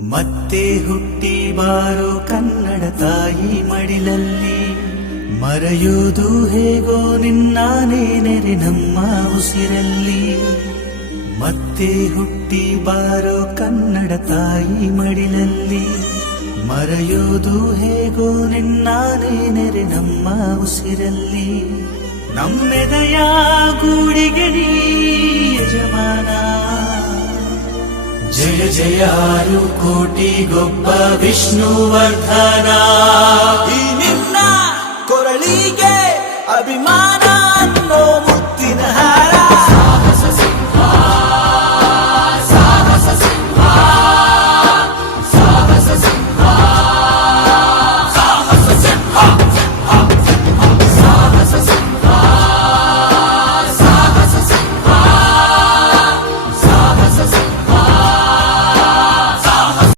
ಮತ್ತೆ ಹುಟ್ಟಿ ಬಾರೋ ಕನ್ನಡ ತಾಯಿ ಮಡಿಲಲ್ಲಿ, ಮರೆಯುವುದು ಹೇಗೋ ನಿನ್ನ ನೆರೆ ನಮ್ಮ ಉಸಿರಲ್ಲಿ. ಮತ್ತೆ ಹುಟ್ಟಿ ಬಾರೋ ಕನ್ನಡ ತಾಯಿ ಮಡಿಲಲ್ಲಿ, ಮರೆಯುವುದು ಹೇಗೋ ನಿನ್ನ ನೆರೆ ನಮ್ಮ ಉಸಿರಲ್ಲಿ. ನಮ್ಮೆದೆಯ ಗೂಡಿಗೆ ನೀ ಯಜಮಾನ, ಜಯ ಜಯ 6 ಕೋಟಿಗೊಬ್ಬ ವಿಷ್ಣುವರ್ಧನ. ಈ ನಿನ್ನ ಕೊರಳಿಗೆ ಅಭಿಮಾನ ಅನ್ನೋ